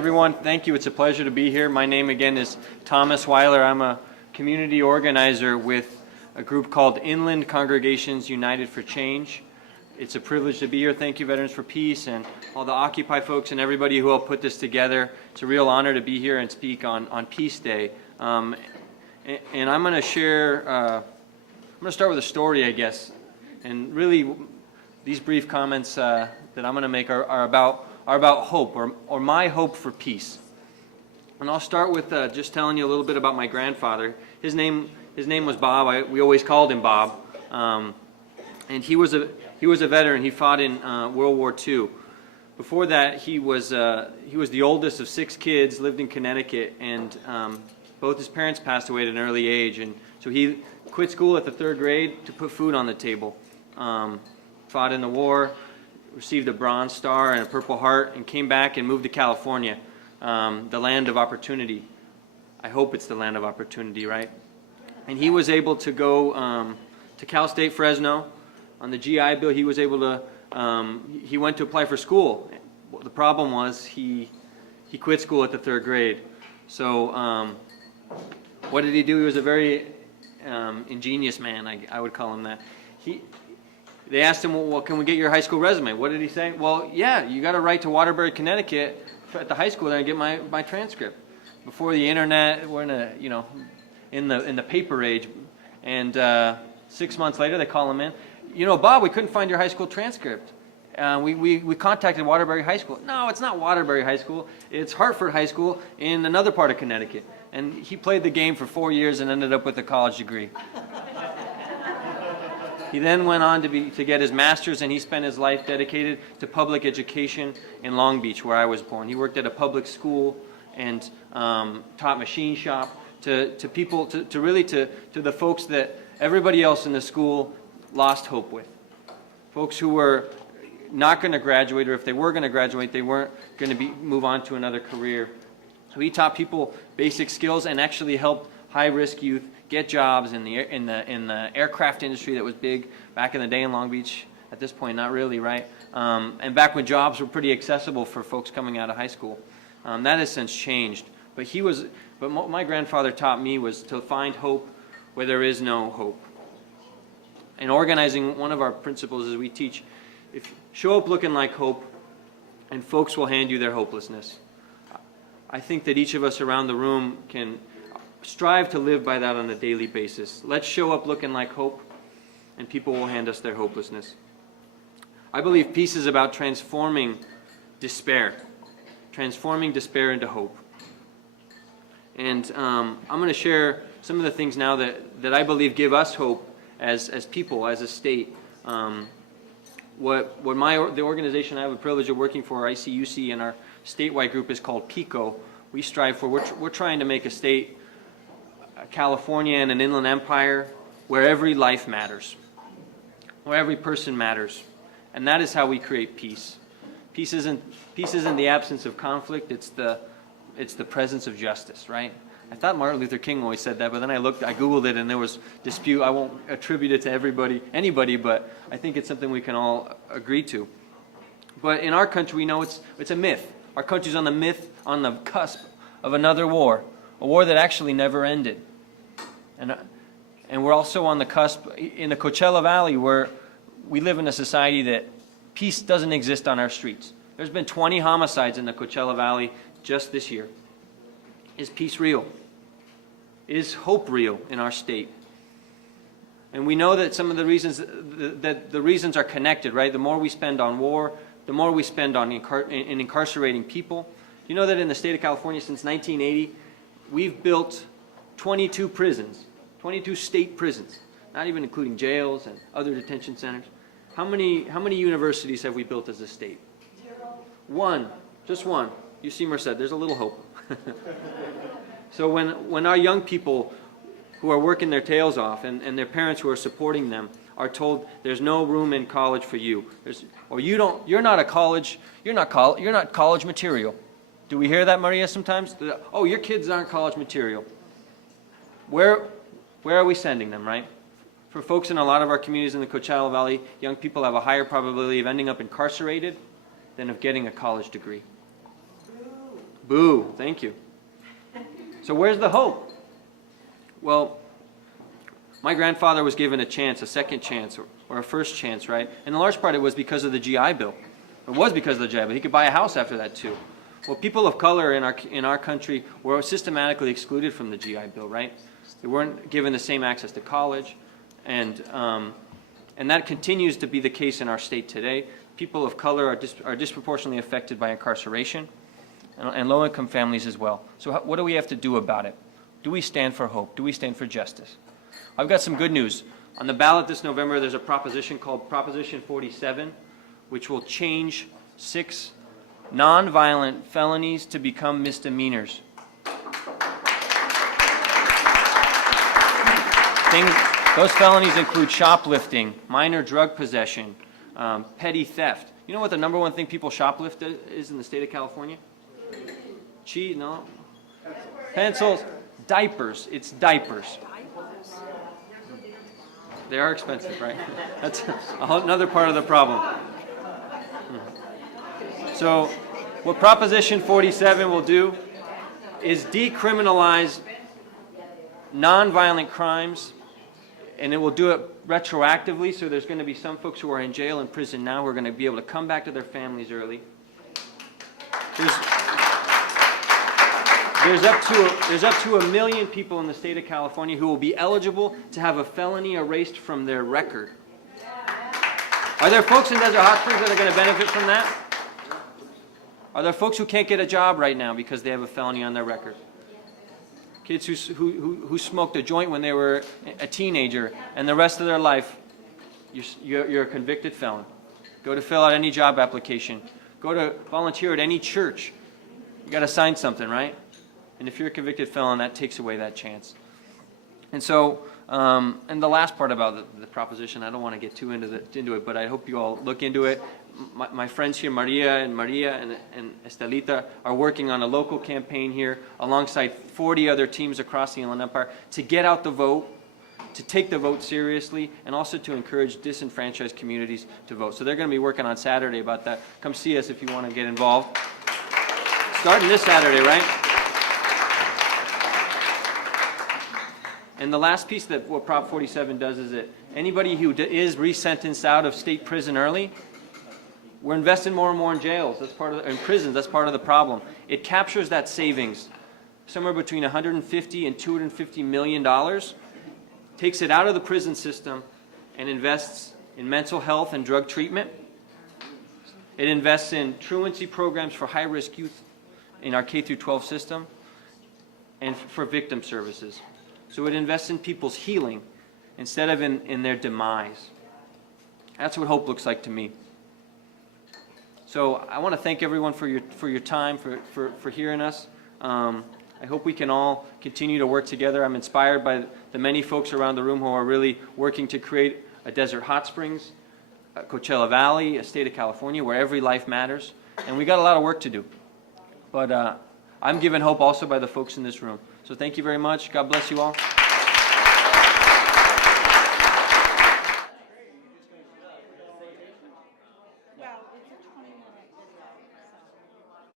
everyone. Thank you. It's a pleasure to be here. My name again is Thomas Weiler. I'm a community organizer with a group called Inland Congregations United for Change. It's a privilege to be here. Thank you, Veterans for Peace, and all the Occupy folks and everybody who helped put this together. It's a real honor to be here and speak on Peace Day. And I'm going to share, I'm going to start with a story, I guess. And really, these brief comments that I'm going to make are about hope, or my hope for peace. And I'll start with just telling you a little bit about my grandfather. His name was Bob. We always called him Bob. And he was a veteran. He fought in World War II. Before that, he was the oldest of 6 kids, lived in Connecticut, and both his parents passed away at an early age. And so he quit school at the 3rd grade to put food on the table. Fought in the war, received a Bronze Star and a Purple Heart, and came back and moved to California, the land of opportunity. I hope it's the land of opportunity, right? And he was able to go to Cal State Fresno. On the GI Bill, he was able to, he went to apply for school. Well, the problem was he quit school at the 3rd grade. So what did he do? He was a very ingenious man, I would call him that. They asked him, well, can we get your high school resume? What did he say? Well, yeah, you got to write to Waterbury, Connecticut at the high school there and get my transcript. Before the internet, we're in the paper age. And 6 months later, they call him in. You know, Bob, we couldn't find your high school transcript. We contacted Waterbury High School. No, it's not Waterbury High School. It's Hartford High School in another part of Connecticut. And he played the game for 4 years and ended up with a college degree. He then went on to get his master's, and he spent his life dedicated to public education in Long Beach, where I was born. He worked at a public school and taught machine shop to people, to the folks that everybody else in the school lost hope with. Folks who were not going to graduate, or if they were going to graduate, they weren't going to move on to another career. So he taught people basic skills and actually helped high-risk youth get jobs in the aircraft industry that was big back in the day in Long Beach. At this point, not really, right? And back when jobs were pretty accessible for folks coming out of high school. That has since changed. But what my grandfather taught me was to find hope where there is no hope. In organizing, one of our principles is we teach, show up looking like hope, and folks will hand you their hopelessness. I think that each of us around the room can strive to live by that on a daily basis. Let's show up looking like hope, and people will hand us their hopelessness. I believe peace is about transforming despair into hope. And I'm going to share some of the things now that I believe give us hope as people, as a state. The organization I have the privilege of working for, ICUC, and our statewide group is called PICO. We strive for, we're trying to make a state, California and an inland empire, where every life matters, where every person matters. And that is how we create peace. Peace isn't the absence of conflict, it's the presence of justice, right? I thought Martin Luther King always said that, but then I Googled it, and there was dispute. I won't attribute it to anybody, but I think it's something we can all agree to. But in our country, we know it's a myth. Our country's on the cusp of another war, a war that actually never ended. And we're also on the cusp in the Coachella Valley, where we live in a society that peace doesn't exist on our streets. There's been 20 homicides in the Coachella Valley just this year. Is peace real? Is hope real in our state? And we know that some of the reasons are connected, right? The more we spend on war, the more we spend on incarcerating people. You know that in the state of California since 1980, we've built 22 prisons, 22 state prisons, not even including jails and other detention centers. How many universities have we built as a state? 0. One, just one. You see, Merced, there's a little hope. So when our young people who are working their tails off and their parents who are supporting them are told there's no room in college for you, you're not college material. Do we hear that, Maria, sometimes? Oh, your kids aren't college material. Where are we sending them, right? For folks in a lot of our communities in the Coachella Valley, young people have a higher probability of ending up incarcerated than of getting a college degree. Boo, thank you. So where's the hope? Well, my grandfather was given a chance, a second chance, or a first chance, right? And in large part it was because of the GI Bill. It was because of the GI Bill. He could buy a house after that too. Well, people of color in our country were systematically excluded from the GI Bill, right? They weren't given the same access to college, and that continues to be the case in our state today. People of color are disproportionately affected by incarceration, and low-income families as well. So what do we have to do about it? Do we stand for hope? Do we stand for justice? I've got some good news. On the ballot this November, there's a proposition called Proposition 47, which will change 6 nonviolent felonies to become misdemeanors. Those felonies include shoplifting, minor drug possession, petty theft. You know what the #1 thing people shoplift is in the state of California? Cheese, no. Pencils, diapers. It's diapers. They are expensive, right? That's another part of the problem. So what Proposition 47 will do is decriminalize nonviolent crimes, and it will do it retroactively, so there's going to be some folks who are in jail and prison now who are going to be able to come back to their families early. There's up to 1 million people in the state of California who will be eligible to have a felony erased from their record. Are there folks in Desert Hot Springs that are going to benefit from that? Are there folks who can't get a job right now because they have a felony on their record? Kids who smoked a joint when they were a teenager, and the rest of their life, you're a convicted felon. Go to fill out any job application. Go to volunteer at any church. You got to sign something, right? And if you're a convicted felon, that takes away that chance. And so, and the last part about the proposition, I don't want to get too into it, but I hope you all look into it. My friends here, Maria and Estelita, are working on a local campaign here alongside 40 other teams across the Inland Empire to get out the vote, to take the vote seriously, and also to encourage disenfranchised communities to vote. So they're going to be working on Saturday about that. Come see us if you want to get involved. Starting this Saturday, right? And the last piece that what Prop 47 does is that anybody who is resentenced out of state prison early, we're investing more and more in jails. That's part of in prisons. That's part of the problem. It captures that savings, somewhere between 150 and 250 million dollars, takes it out of the prison system, and invests in mental health and drug treatment. It invests in truancy programs for high-risk youth in our K-12 system, and for victim services. So it invests in people's healing instead of in their demise. That's what hope looks like to me. So I want to thank everyone for your time, for hearing us. I hope we can all continue to work together. I'm inspired by the many folks around the room who are really working to create a Desert Hot Springs, a Coachella Valley, a state of California where every life matters. And we got a lot of work to do. But I'm given hope also by the folks in this room. So thank you very much. God bless you all.